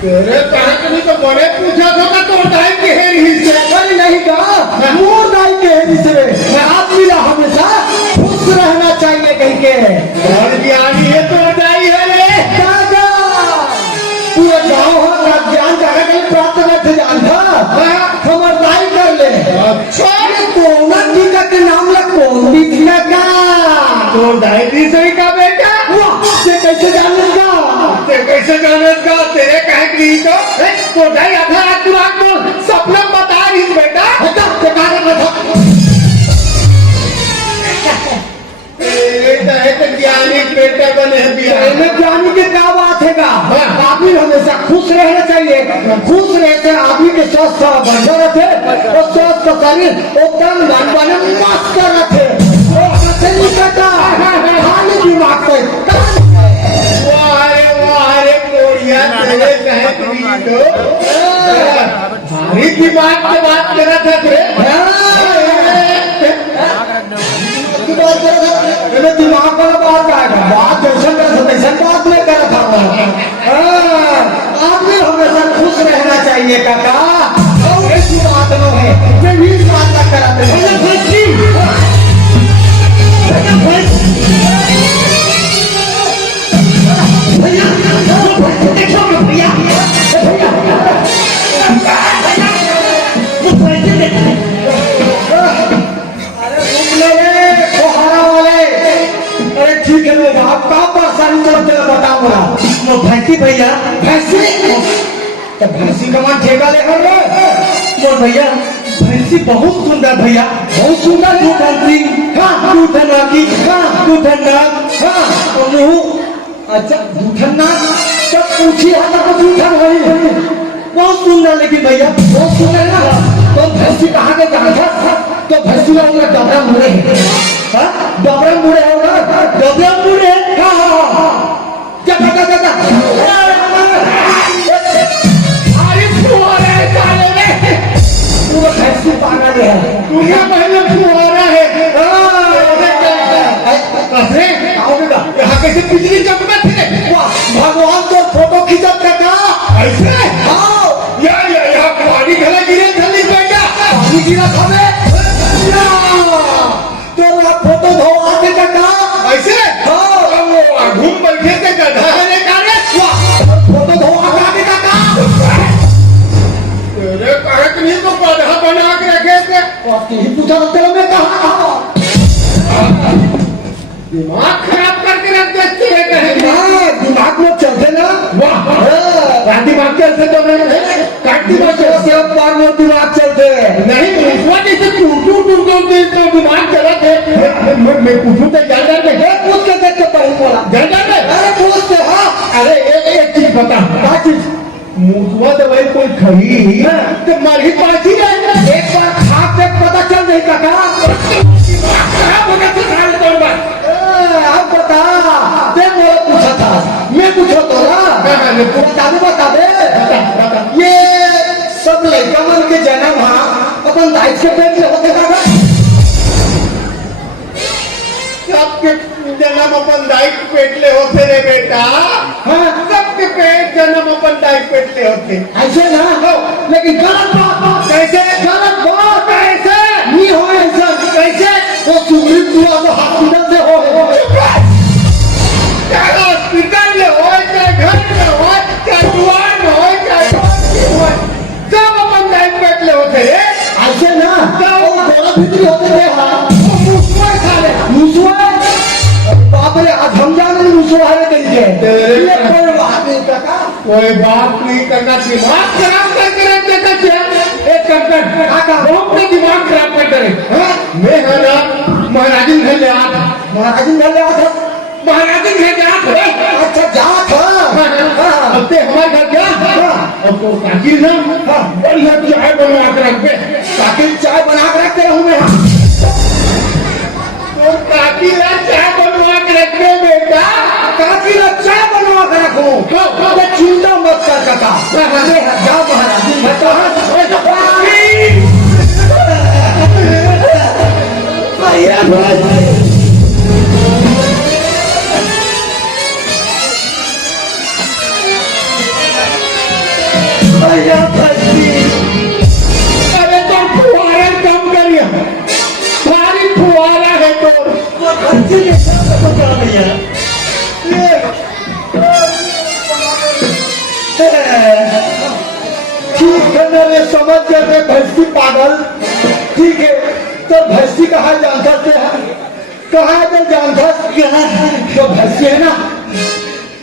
तेरे कहा नहीं तो बड़े पूछा था तो दाई के हेरी से अरे नहीं कहा मोर दाई के हेरी से आदमी ला हमेशा खुश रहना चाहिए कहीं के और ज्ञानी है तो दाई है रे दादा पूरे गांव का ज्ञान जगह कहीं प्राप्त करते जान था खबरदारी कर ले अच्छा कोना टीका के नाम ला कौन भी टीका का तो दाई सही का बेटा ते कैसे जानेगा ते कैसे जानेगा तेरे कहे की तो दाई आधा रात तू रात को सपना बता रही बेटा हटा ते कहा था ज्ञानी बेटा बने ज्ञानी के क्या बात है का आदमी हमेशा खुश रहना चाहिए खुश रहते आदमी के स्वस्थ बढ़िया रहते और स्वस्थ शरीर एकदम मन मस्त रहते खाली दिमाग पे वारे कोड़िया तेरे कहे तो भारी दिमाग की बात कर रहा था दिमाग वाला बात आएगा बात जैसा बात में कर था आदमी हमेशा खुश रहना चाहिए काका और ऐसी बात न है मैं भी बात कराते भैंसी भैया भैंसी तो भैंसी का मन ठेका ले कर रे भैया भैंसी बहुत सुंदर भैया बहुत सुंदर दूधन सिंह हाँ दूधन आकी हाँ दूधन नाक हाँ मुँह अच्छा दूधन नाक सब पूछी आता तो दूधन है बहुत सुंदर लेकिन भैया बहुत सुंदर ना तो भैंसी कहाँ के जान था तो भैंसी का उनका डबरा मुड़े है हाँ डबरा मुड़े होगा डबरा मुड़े हाँ हाँ हाँ भैंसी पाना है दुनिया पहले फुहारा है यहाँ कैसे बिजली चमकत है भगवान तो फोटो खींचत का ऐसे यहाँ पानी गला गिरे जल्दी बेटा पानी गिरा था तो फोटो धो आते का ऐसे घूम बैठे से गधा है फोटो धो आते का तेरे कहत नहीं तो गधा बना के रखे थे पूछा तेरे में कहा दिमाग खराब करके रख देते हैं कहे दिमाग में चलते ना वाह दिमाग चलते तो नहीं काट दिमाग से पार में दिमाग चलते नहीं जैसे तो दिमाग चला थे मैं पूछूं तो जान पूछ के देख के पढ़ी बोला जान अरे पूछते हाँ अरे एक चीज बता क्या चीज मुझवा दवाई कोई खरी तो मर ही पाची है एक बार खा के पता चल नहीं काका खराब होगा तो सारे तोड़ बार आप बता ते मोला पूछा था मैं पूछो तो ना बता दे ये सब लड़का मन के जन्म हाँ अपन दाइत्व से पेट में होते काका सबके जन्म अपन दाइत्व पेटले होते रे बेटा सबके पेट जन्म अपन दाइत्व पेटले होते ऐसे ना हो लेकिन गलत बात कैसे गलत बात कैसे नहीं हो ऐसा कैसे वो सुग्रीव दुआ तो हॉस्पिटल से हो हॉस्पिटल में हो चाहे घर में हो चाहे दुआर में हो चाहे सब अपन दाइत्व पेटले होते रे ऐसे ना वो गोरा भित्री होते थे हाँ मुसवा खा ले मुसवा बाप रे आज हम जाने मुसवा है कहीं के ये कोई बात नहीं काका कोई बात नहीं करना दिमाग खराब करके रख देता क्या एक कंकड़ काका हम तो दिमाग खराब कर दे रहे मैं है ना महाराजिन घर ले आता महाराजिन घर ले आता महाराजिन घर ले आता अच्छा जा था अब ते हमारे घर क्या अब तो काकी ना बढ़िया चाय बनवा के रख दे काकी चाय बना के रखते रहूं मैं तो काकी ना चाय बनवा के रख दे बेटा काकी ना चाय बनवा के रखूं मैं चिंता मत कर काका जा महाराजिन घर तो भैया भैंसी अरे तो फुहारा कम करिए, भारी फुहारा है तो। वो भैंसी देखा तो क्या भैया ठीक है ना, ये समझ गए रे भैंसी पागल। ठीक है तो भैंसी कहाँ जानता थे, कहाँ है जानता जो भैंसी है ना,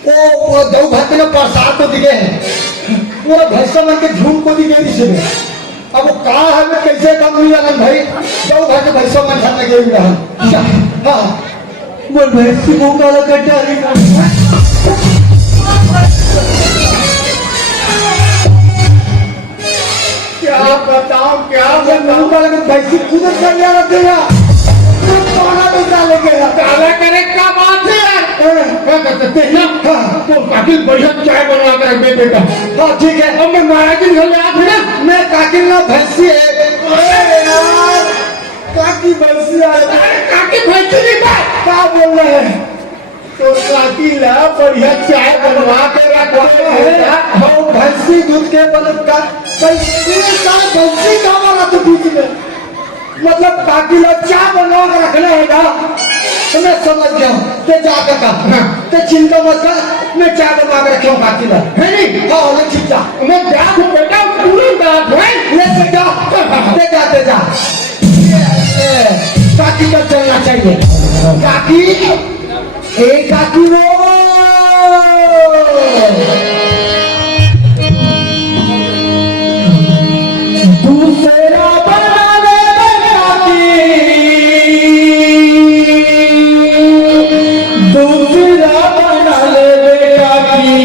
वो दो भैंसे ना प्रसाद को दिखे हैं, पूरा भैंसा मन के झूम को दिखे इसमें। अब वो कहाँ है मैं कैसे कम नहीं जाना भाई, दो भैंसे भैंसा मन खाने लगे हुए हैं। हाँ वो भैंसी मुंह काला कर डाली। क्या बताऊं क्या बताऊं, भैंसी कूद कर जा रहा तेरा काला करे क्या बात है यार। क्या कर सकते हैं ना, तो काफी बढ़िया चाय बनवा कर रख बेटा। हाँ ठीक है, अब मैं महाराज जी घर ले आते ना, मैं काकी ना भैंसी है। अरे यार काकी भैंसी आ रही है। काकी भैंसी नहीं बात क्या बोल रहे हैं, तो काकी ला बढ़िया चाय बनवा के रख। वो भैंसी दूध के मतलब का भैंसी का मारा तो बीच में, मतलब काकी लोग चाय बनवा कर रखना है ना, तो मैं समझ गया हूँ। ते जा का ते चिंता मत कर, मैं चाय बनवा कर रखा हूँ काकी लोग है नहीं। हाँ मैं ठीक जा, मैं जा हूँ बेटा, पूरी बात है। ले ते जा ते जा काकी पर चलना चाहिए। काकी ए काकी वो दूसरा बना ले काकी, दूसरा बना ले काकी,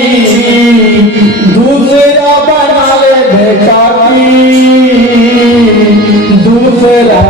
दूसरा बना ले काकी, दूसरा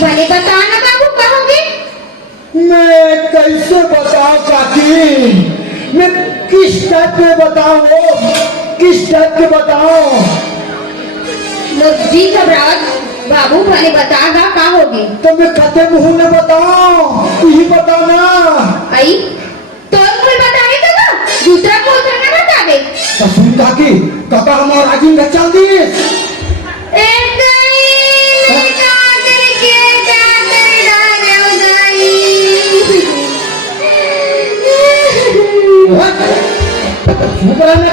पहले बताओ ना बाबू कहोगे। मैं कैसे बताऊं काकी, मैं किस टाइप पे बताऊं, किस टाइप के बताऊं। जी घबराओ बाबू, पहले बतागा कहोगे। तो मैं कते मुंह में बताऊं, तू ही बता ना। आई तो कोई बतावे तो ना, दूसरा कोई तो ना बतावे। तो सुन काकी, काका हमारा राजी में चल दी।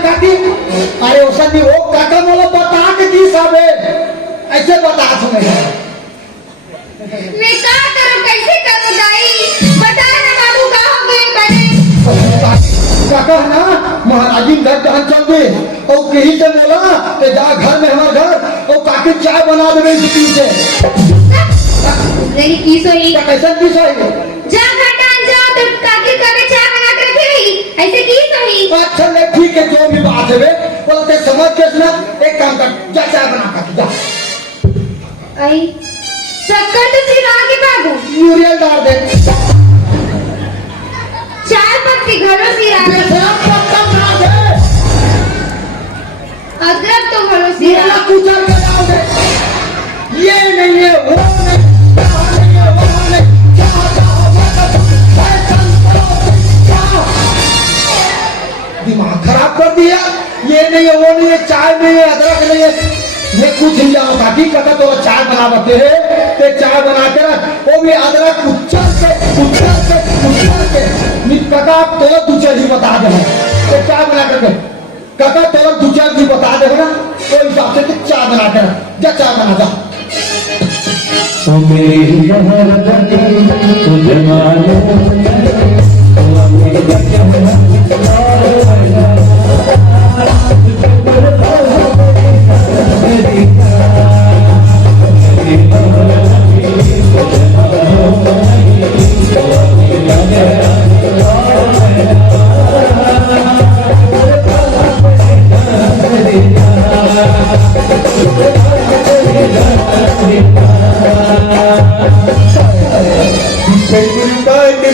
काकी अरे उसे भी वो काका बोला बता के की साबे ऐसे बता सुने मैं क्या करूं, कैसे करूं दाई, बता ना बाबू कहोगे पहले। काका है ना महाराजी घर जहाँ चल दे और कहीं से बोला कि जा घर में हमारे घर और काकी चाय बना दे रही थी से नहीं की सोई कैसे की सोई जा घटान जाओ तो काकी कभी चाय बना के रखी रही ऐसे की सोई। अच्छा ले ठीक है जो भी बात है वे बोलते समझ के ना एक काम कर जा चाय बना काकी जा। आई शक्कर तो सिरा के बाबू यूरियल डाल दे चाय पत्ती घरों सिरा के सब पत्ता बना दे अदरक तो घरों सिरा मेरा कुचल के डाल दे ये नहीं है वो नहीं दिमाग खराब कर दिया। ये नहीं है वो नहीं है चाय नहीं है अदरक नहीं है ये कुछ नहीं जाओ काकी कहता तो चाय बना बते है ते ते चाय बना के रख, वो भी अदरक उच्छल के काका तो दू चार ही बता दे तो चाय बना करके काका तो दू चार ही बता दे ना तो हिसाब से तू चाय बना के रख, जा चाय बना जा। ओ मेरी जहर बनी तुझे मालूम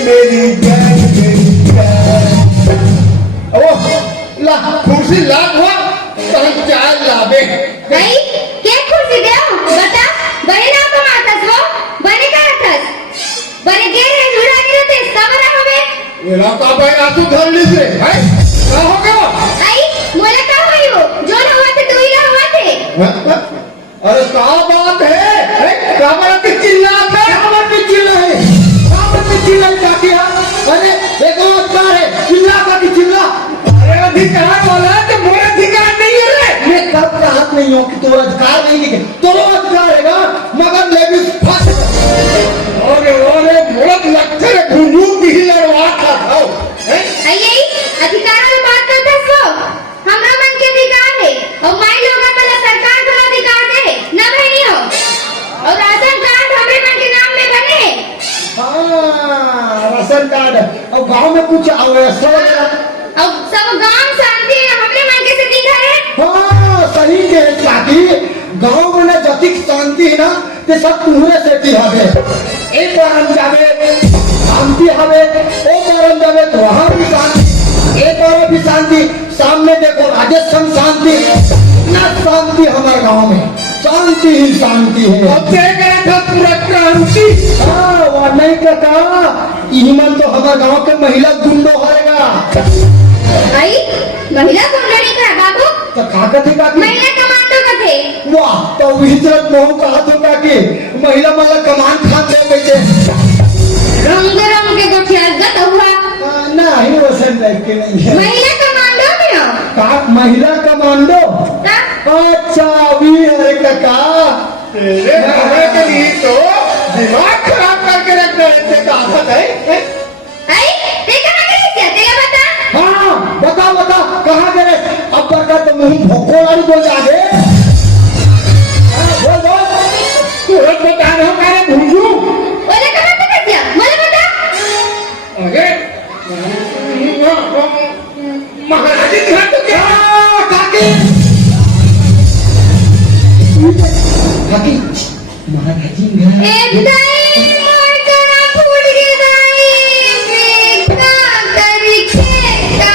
मेरी ला कुर्सी लाग हो तहन चाय लाबे भाई के खुर्सी देओ बता बने ना कमातस वो बने का रखस बने गेरे लुड़ा गिरते सबरा होवे एला का भाई आसू धर ली से है का हो गया आई मोला का होयो जो ना हुआ थे तू ही ना हुआ थे अरे का बात है का बात की चिल्ला था काबर पे चिल्ला है, काबर पे चिल्ला काकी है, अरे एक और कार है चिल्ला काकी चिल्ला। अरे अधिकार बोला तो मोरा अधिकार नहीं है रे ये कब का हाथ नहीं हो कि तो अधिकार नहीं है, तो अधिकार है मगर लेडीज फर्स्ट। अरे मोरा लगते रे भुजू की लड़वा था हैं आई अधिकार में बात करता सो हमरा मन के अधिकार है और माई लोग वाला सरकार को अधिकार दे ना बहनी हो और राशन कार्ड हमरे मन के नाम में बने हाँ राशन कार्ड और गांव में कुछ अवस्था वगैरह और सब गांव शांति हमरे मन के से दिखा है हाँ सही के काकी गांव में ना जतिक शांति है ना ते सब तुम्हारे से हवे एक बार हम जावे शांति हवे ओ बार हम जावे तो वहां भी शांति एक और भी शांति सामने देखो राजस्थान शांति ना शांति हमारे गांव में शांति ही शांति है। अब देख रहे था पूरा क्रांति हाँ वो नहीं कहता ईमन तो हमारे गांव के महिला गुंडो होएगा आई महिला गुंडनी का बाबू तो काका थे काकी महिला कमांडो का थे वाह तो विचरत मोह कहा तो काकी महिला मतलब कमान खान दे बैठे रंग रंग के गोठिया गत हुआ नहीं वैसे टाइप के नहीं है महिला कमांडो में हो काक महिला कमांडो ता अच्छा अभी अरे काका तेरे हमें के लिए तो दिमाग खराब करके रख रहे थे कहा था आई ते कहां गई थी तेरा बता हाँ बता कहाँ गए अब बरका तो मुंह भोको वाली बोल जागे बोल तुरंत बता रहा हूँ मेरे भुजू ओले कहां तक गया मला बता अरे महाराजी घर तो क्या काकी काकी महाराजी घर ए दाई मोर करा फूट गए दाई बेटा कर खेता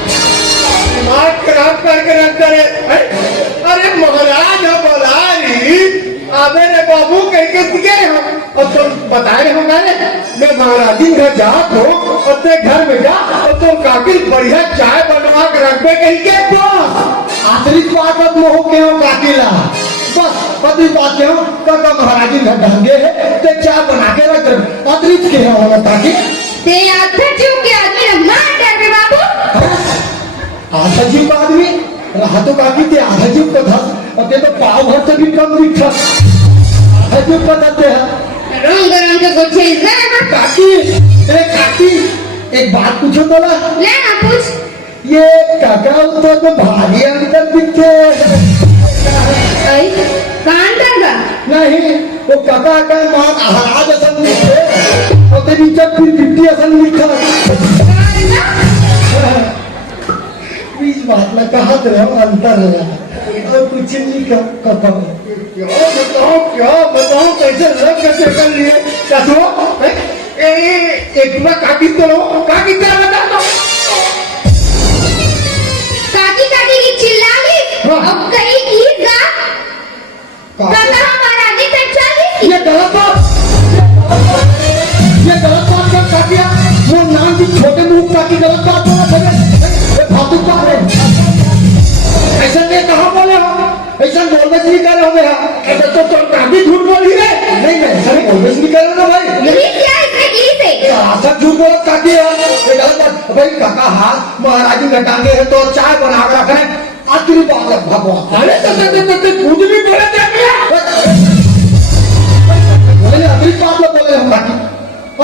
दिमाग खराब करके रखते रहे अरे महाराज हो बोलारी अबे रे बाबू कहीं के दिखे हम और तुम बताए रहे हमारे मैं महाराजी घर जा तो अपने घर में जा और तुम काफी बढ़िया चाय बनवा के रख दे कहीं के बस आखिरी बात अब मोह के हो काकीला बस पति बात के हो काका महाराजी घर ढंगे है ते चाय बना के रख दे अतिरिक्त के हो ताकि ते आधा जीव के आदमी ने मार डाल रे बाबू आधा जीव का आदमी राहतो काकी ते आधा जीव को धस और ते तो पाव भर से भी कम दिखा आधा क्यों बताते हैं? रंग रंग के कुछ चीज ना काकी, अरे काकी, एक बात पूछो तो ना, ले ना पूछ। ये काका तो भारी अंतर दिखते ऐ कान का नहीं, वो काका का मां महाराज असन दिखते और तेरी नीचे फिर 50 असन लिखा बीच बात में कहा तो अंतर है और कुछ नहीं कहता। क्या बताओ कैसे लग कैसे कर लिए कसो एक बार काकी तो लो काकी क्या बता दो काकी काकी की चिल्ला ली अब कहीं की गा काका हमारा आगे तक चली। ये गलत बात क्या काकिया, वो नाम की छोटे मुंह काकी गलत बात बोला था, ये फालतू बात है। ऐसा नहीं कहा बोले हो, ऐसा बोलने से नहीं कर रहे हो मेरा, ऐसा तो काफी झूठ बोली है। नहीं मैं ऐसा नहीं बोलने से नहीं कर रहा भाई, ये क्या इसने की से ऐसा झूठ बोला काकी है, ये गलत बात भाई। काका हाथ महाराजी घटांगे है तो चाय बना कर रख रहे, आखिरी बात है भगवान। अरे तो कुछ भी बोले बोले अगली बात लो बोले हम काकी,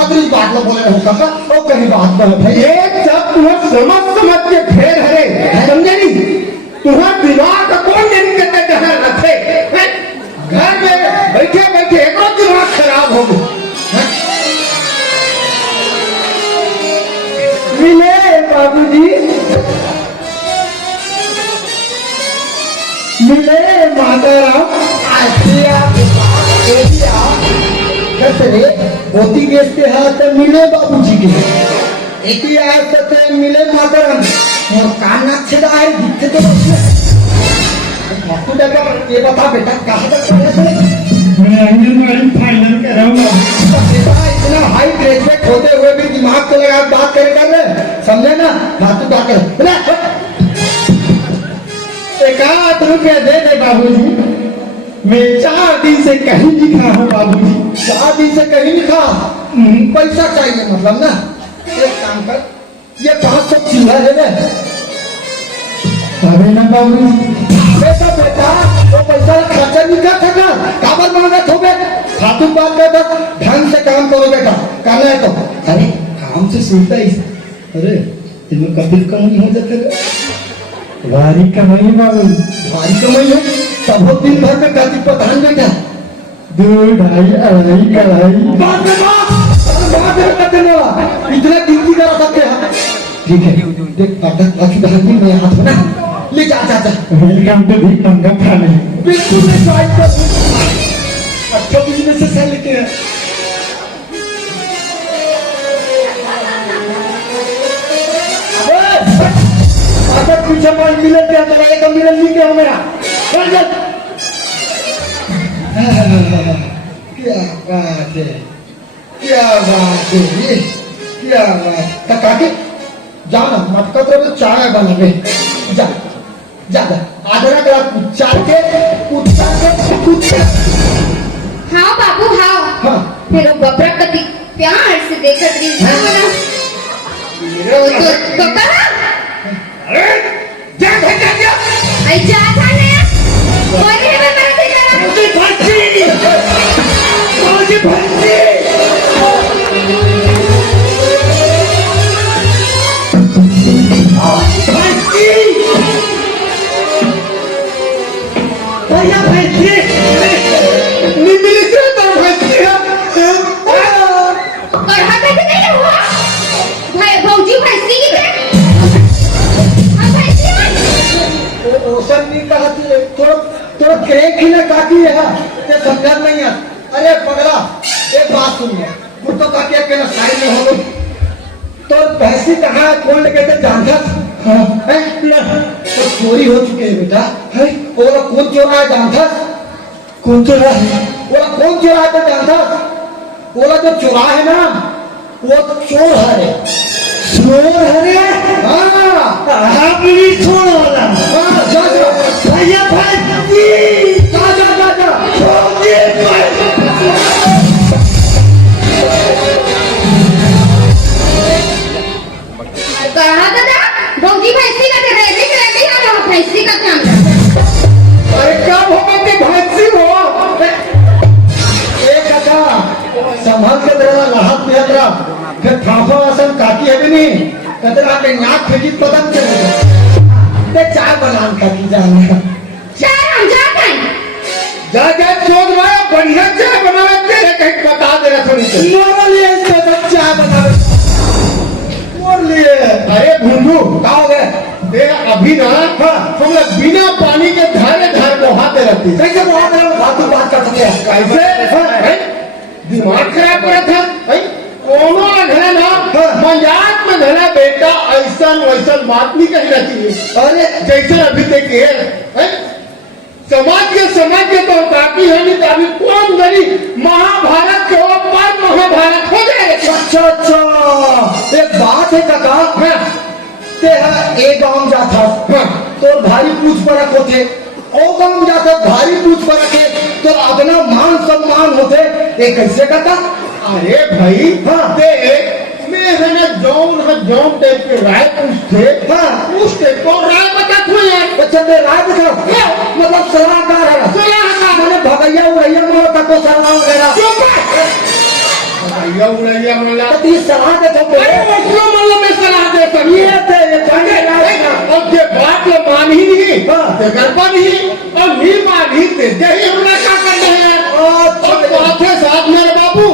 अगली बात लो बोले हम काका, और कहीं बात बोले भाई। एक सब तुम्हें समझ के फेर हरे समझे नहीं तुम्हारा दिमाग का कौन दिन के जहर रखे घर में बैठे बैठे एक दिमाग खराब हो गया। मिले बाबूजी, मिले माताराम, कैसे होती गेस्ते हाथ मिले बाबूजी के इतिहास से मिले माताराम और कान छेदा है दिखते तो तू देखो ये बता बेटा कहाँ तक पढ़े थे? मैं इंजीनियरिंग फाइनल कर रहा हूँ। बेटा इतना हाई ग्रेजुएट होते हुए भी दिमाग को लगा बात कर रहे समझे ना, फालतू बात कर। ₹1 दे बाबूजी, मैं 4 दिन से कहीं लिखा हूँ बाबूजी। 4 दिन से कहीं लिखा, पैसा चाहिए मतलब ना। एक काम कर, ये 500 चिल्ला है ना, अरे ना बाबूजी, बेटा बेटा वो पैसा खर्चा नहीं कर सका, काबर मांगा थोड़े फालतू बात कर, ढंग से काम करो बेटा, करना है तो। अरे काम से सुनता ही, अरे तुम्हें कभी कम नहीं हो जाता, भारी कमाई बाबूजी, भारी कमाई है तब हो दिन भर में गति प्रधान बेटा। 2 ढाई अढ़ाई कढ़ाई बात में बात है करने वाला, इतना गिनती करा सकते हैं। ठीक है देख पटक अच्छी बहन में हाथ बना ले जा जा जा, वेलकम टू भी पंगा खाने। बिल्कुल नहीं ट्राई कर, अच्छा बिजनेस से सह लेते हैं। अगर पीछे पाँच मिनट क्या चला एक मिनट नहीं क्या मेरा चल चल। क्या बात है, क्या बात है, ये क्या बात है। काके जाना मटका तो चाय बनावे, जा जा जा आधरा कला चाय के कुत्ता। हाँ बाबू हाँ हाँ फिर वो बबरा कति प्यार से देखत रही ना तो करा जा आई जा था ने कोई नहीं मैं मेरे से करा भैया भैंसी नहीं मिली तो भैंसी और हाँ कैसे नहीं हुआ भाई भौजी भैंसी की हाँ भैंसी ओसन नहीं कहा थोड़ा थोड़ा क्रेक ही ना काकी है ये समझा नहीं है। अरे पगला एक बात सुन लो, कुत्तो काकी के ना साइड में हो लो तो भैंसी कहाँ कौन लेके थे जानता है तो चोरी हो चुके हैं बेटा है। और कौन चोरा है जानता, कौन चोरा है, वो कौन चोरा है तो जानता, वो जो चोरा है ना वो चोर है, चोर है रे। हाँ पुलिस चोर वाला। हाँ जा जा भैया भाई जा जा जा जा कहा दादा भौजी भैंसी का रेडी रेडी है ना भैंसी का काम अरे कब हो गई भैंसी हो संभाल के तेरा लहात में तेरा फिर फाफा आसन काकी है भी नहीं कतरा के नाक फेंकी पतंग चले ते चाय बनान का की जाने चाय हम जाते हैं। जा जा सोच रहा बढ़िया चाय बनावे तेरे कहीं बता दे रहा थोड़ी सी मोर लिए इसका सब चाय बनावे मोर लिए अरे भूलू का हो गए तेरा अभी ना हम लोग बिना पानी के धारे धारे बहाते रहते हैं। कैसे बहुत बात कर सकते हैं कैसे दिमाग खराब करा था कोनो ना घरे ना मजाक में घरे बेटा ऐसा वैसा बात नहीं कही रहती है। अरे जैसे अभी तक है समाज के तो काफी है नहीं तो अभी कौन गरी महाभारत के ऊपर महाभारत हो जाएगा। अच्छा अच्छा एक बात है काका ते है एक गांव जाता तो भारी पूछ परख होते ओ गांव जाता भारी पूछ परख है तो अपना मान सम्मान होते ये कैसे काका अरे भाई ते मेरे ना जौन टाइप के राय पूछते उस टाइप को राय बता तू यार अच्छा मैं राय बता मतलब सलाहकार है सलाहकार मैंने भगैया उड़ैया मोर तक को सलाह वगैरह चुप उड़ैया मला तो ये सलाह देते हो अरे उसको मतलब मैं सलाह दे सकती ये थे ये पंगे अब ये बात लो मान ही नहीं ते कर पा नहीं और नहीं मान ही ते यही हमने क्या करना है और चौथे साथ मेरे बाबू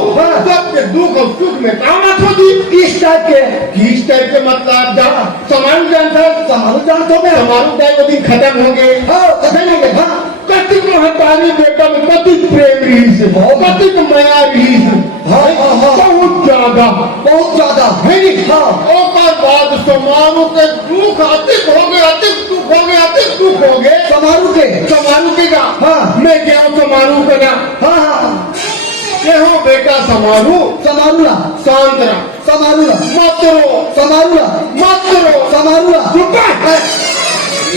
सबके दुख और सुख में काम आठो दी किस टाइप के मतलब जा समारू जानता समारू जानते हो मैं समारू टाइम वो दिन खत्म हो गए कथे नहीं गए कति महतारी बेटा में कति प्रेम रही से कति माया रही से बहुत ज्यादा है नहीं और बाद समारू के दुख अधिक हो गए अधिक दुख हो गए समारू के का मैं क्या समारू का ना ये हो बेटा समारू समारूला शांत रहा समारूला मत रो समारूला समारूला चुप है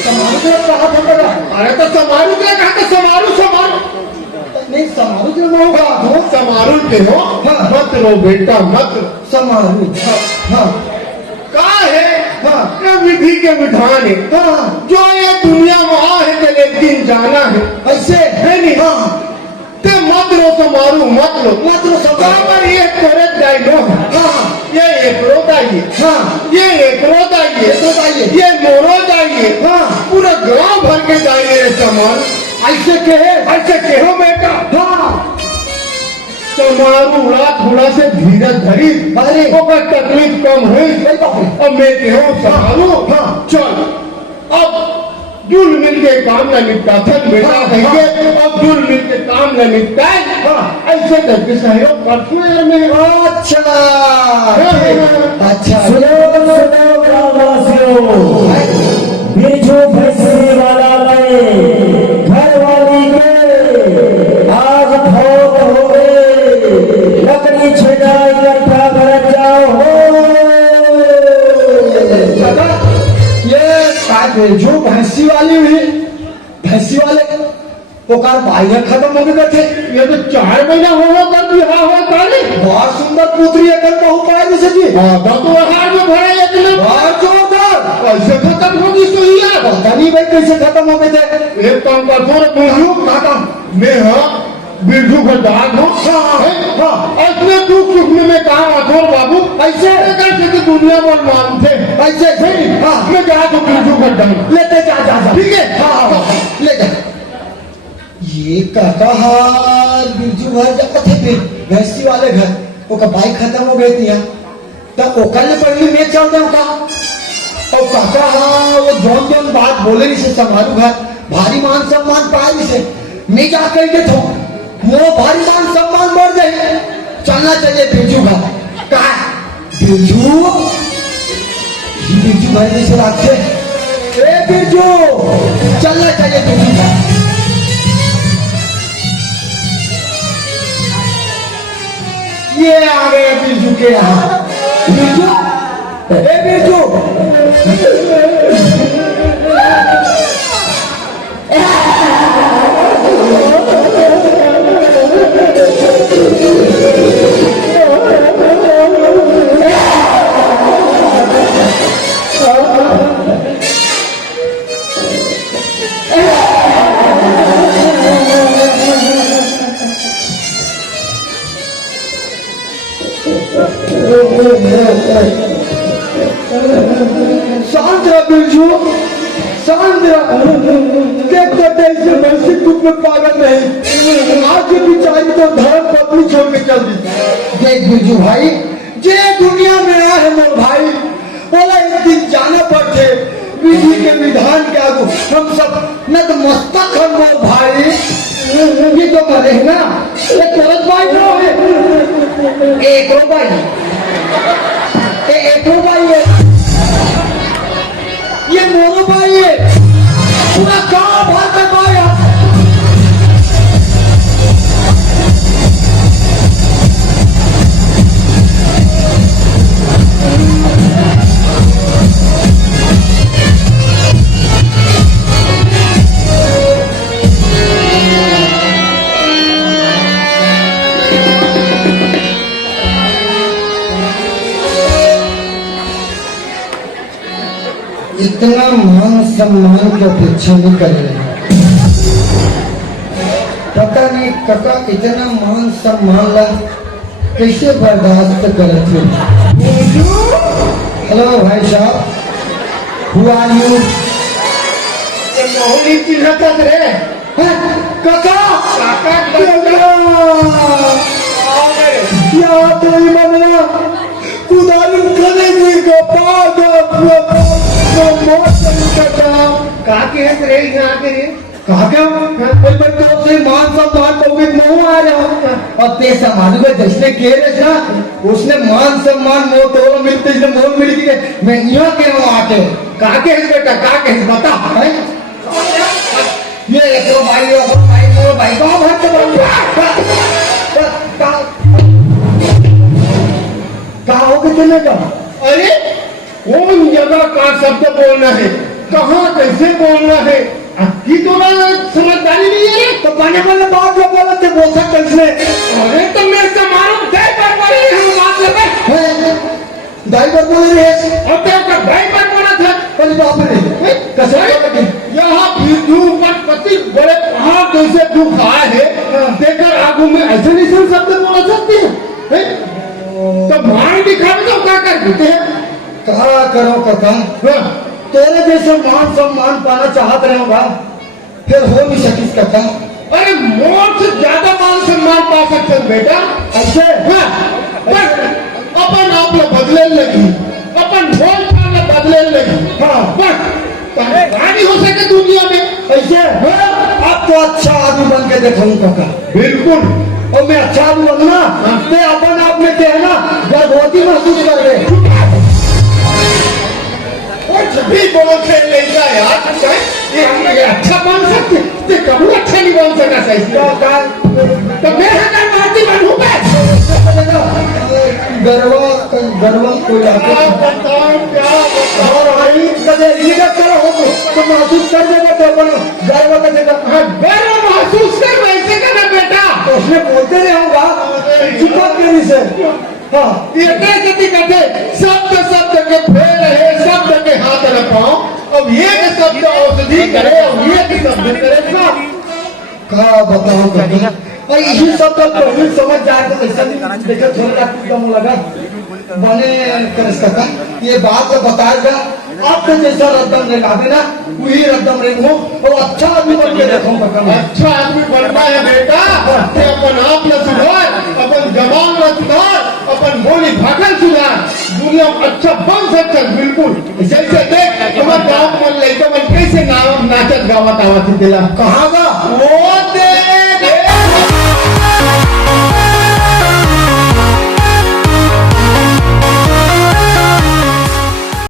समारू के कहा था अरे तो समारू के कहा तो समारू नहीं समारू के ना होगा तो समारू के हो मत रो बेटा मत रो समारू का है ये विधि के विधान है जो ये दुनिया वहाँ है तो एक दिन जाना है ऐसे है नहीं ते मत रो समारू मत रो समारू ये करेक्ट डायलॉग ये एक रोदाइए ये एक रोदाइए ये मोरो जाइए पूरा गांव भर के जाइए रे समारू ऐसे कहो बेटा समारू उड़ा थोड़ा से धीरज धरी ओकर तकलीफ कम हुई और मैं कहो समारू चल अब जुल मिल के काम न निपटा था बेटा कहिए अब जुल मिल के काम न निपटा ऐसे करके सहयोग करते यार मैं अच्छा सुनो ग्रामवासियों बिरजू फैसले वाला में घर वाली के आज भोग हो गए लकड़ी छेड़ा इकट्ठा कर जाओ ये जो भैंसी वाली हुई भैंसी वाले वो कार भाई खत्म हो गए थे ये तो 4 महीना हो कर बिहार हुआ काले बहुत सुंदर पुत्री है कर बहु पाए जैसे जी तो हार में भरे एक बहुत जोरदार कैसे खत्म होगी सही है पता नहीं भाई कैसे खत्म हो गए थे एक काम कर थोड़ा बिरजू क्या काम मैं बिरजू का दाग हूँ इतने दुख सुख में मैं काम अथोर बाबू ऐसे कैसे की दुनिया पर मान थे ऐसे मैं जा तो बिरजू का दाग लेते जा ठीक है ले जा ये काका बिरजू घर जाते थे फिर भैंसी वाले घर वो का बाइक खत्म हो गई थी तो ओकर ले पहले मैं चल जाऊँ का और काका वो जौन बात बोले रही से समारू घर भारी मान सम्मान पाए रही से मैं जा कर के थो वो भारी मान सम्मान बढ़ गए चलना चाहिए बिरजू घर का बिरजू घर में से रखते ए बिरजू चलना चाहिए बिरजू घर ये आ गए बिरजू के यहाँ बिरजू ए बिरजू शांत रह बिरजू, शांत रह। देख तो ऐसे भैंसी कुछ में पागल नहीं, आज की बिचारी तो धर्म पत्नी छोड़ के चल दी। देख बिरजू भाई, जे दुनिया में आया है मोर भाई, बोला एक दिन जाना पड़ते विधि के विधान के आगू हम सब न तो मस्तक हम मोर भाई। ये तो मरे है ना, ये तुरंत भाई नो है, एक रो भाई, एक रो भाई है, ये मोरो भाई है, पूरा गाँव भर में भाई है। इतना मान सम्मान की अपेक्षा नहीं कर रहे, पता नहीं कका इतना मान सम्मान ला कैसे बर्दाश्त करते। हेलो भाई साहब, हु आर यू? मोहनी चिन्हता रे कका काका क्या तो इमामना कुदाली करेगी का के है रे यहाँ के रे कहा क्या मैं तो से मान सम्मान तो भी नहीं आ रहा और ते समाज में जिसने किए ना उसने मान सम्मान मोह तो मिलते इसने मोह मिल गए। मैं यहाँ के हूँ आके का के है बेटा का के है बता है ये एक तो भाई मोर भाई कहाँ भाग के कहा हो कितने का? अरे कौन जगह का शब्द बोलना है, कहाँ कैसे बोलना है, आपकी तो ना समझदारी नहीं है। तो बने बने बात जो बोला थे बोल सकते कैसे? अरे तो मैं समारोह दे पर बोली हम बात लगे दाई पर बोल रहे हैं और तेरे का भाई पर बोला था। अरे बाप रे कैसे यहाँ बिरजू पति बड़े पहाड़ जैसे दुख आए है, देखकर आगू में ऐसे नहीं सुन शब्द बोला सकते हैं। तो मान दिखावे तो क्या कर देते हैं? कहा करो कका, तेरे जैसे मान सम्मान पाना चाहत रहे होगा फिर हो नहीं सकिस कका। अरे मौत से ज्यादा मान सम्मान पा सकते हैं बेटा। ऐसे पर अपन आप लोग बदले लगी, अपन बोल चाल बदले लगी। हाँ बस कहानी हो सके दुनिया में ऐसे अब तो अच्छा आदमी बन के देखूं कका। बिल्कुल। और मैं अच्छा आदमी बनना मैं अपन आप में कहना गर्भवती महसूस कर रहे भी बोल खेल लेगा यार, ये अच्छा बन सकते कभी अच्छा नहीं बन सका सही। तो मैं गर्भवती बनूंगा। गर्व कोई बताओ क्या बताओ तो महसूस कर देगा तो अपन गर्व कर देगा। गर्व महसूस कर वैसे करना बेटा। तो उसने बोलते रहे होगा चुपा के से। हाँ ये कैसे कहते शब्द शब्द के फेर है, शब्द के हाथ रखाओ। अब एक शब्द औषधि करे, अब एक शब्द करे क्या बताओ कभी और यही सब तो पहले समझ जाए तो ऐसा नहीं देखा थोड़ा कम लगा बने कर सकता। ये बात तो बताएगा आपने जैसा रद्दम लगा देना वही रद्दम रेंगो और अच्छा आदमी बन के देखूंगा। अच्छा आदमी बनना है बेटा। अपन आप न सुधार, अपन जवान न सुधार, अपन बोली भाषा सुधार, दुनिया में अच्छा बन सकता है। बिल्कुल जैसे देख हमारे गाँव में लड़का मन कैसे नाचत गावत आवत दिला कहाँ का